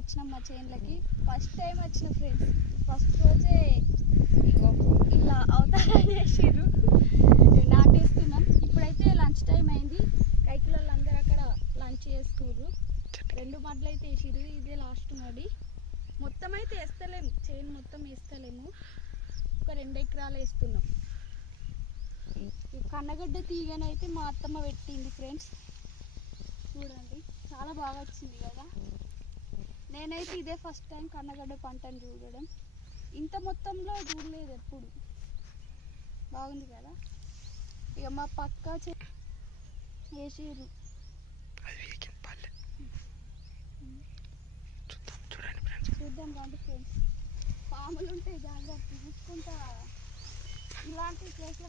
వచ్చినాం మా చేన్లకి. First time వచ్చిన ఫ్రెండ్స్. ఫస్ట్ రోజే ఇలా అవతారం చేసిర్రు. నాటేస్తున్నాం. ఇప్పుడైతే లంచ్ టైం అయింది. కైకిలోళ్ళు అందరూ అక్కడ లంచ్ చేసుకుర్రు. 2 మడ్లు అయితే వేసిర్రు. ఇదే లాస్ట్ మడి. మొత్తం అయితే వేస్తలేము, చేను మొత్తం వేస్తలేము. ఒక 2 ఎకరాలు వేస్తున్నాం. ఈ కన్నగడ్డ తీగనైతే మా అత్తమ్మ పెట్టింది ఫ్రెండ్స్. చూడండి చాలా బాగా వచ్చింది కదా. నేనైతే ఇదే ఫస్ట్ టైం కన్నగడ్డ పంటను చూడడం. ఇంత మొత్తంలో చూడలేదు ఎప్పుడు. బాగుంది కదా. ఇక మా పక్క వేసిర్రు. చూద్దాం రండి ఫ్రెండ్స్. పాములు ఉంటాయి, జాగ్రత్త చూసుకుంటా. ఇలాంటి ప్లేస్లో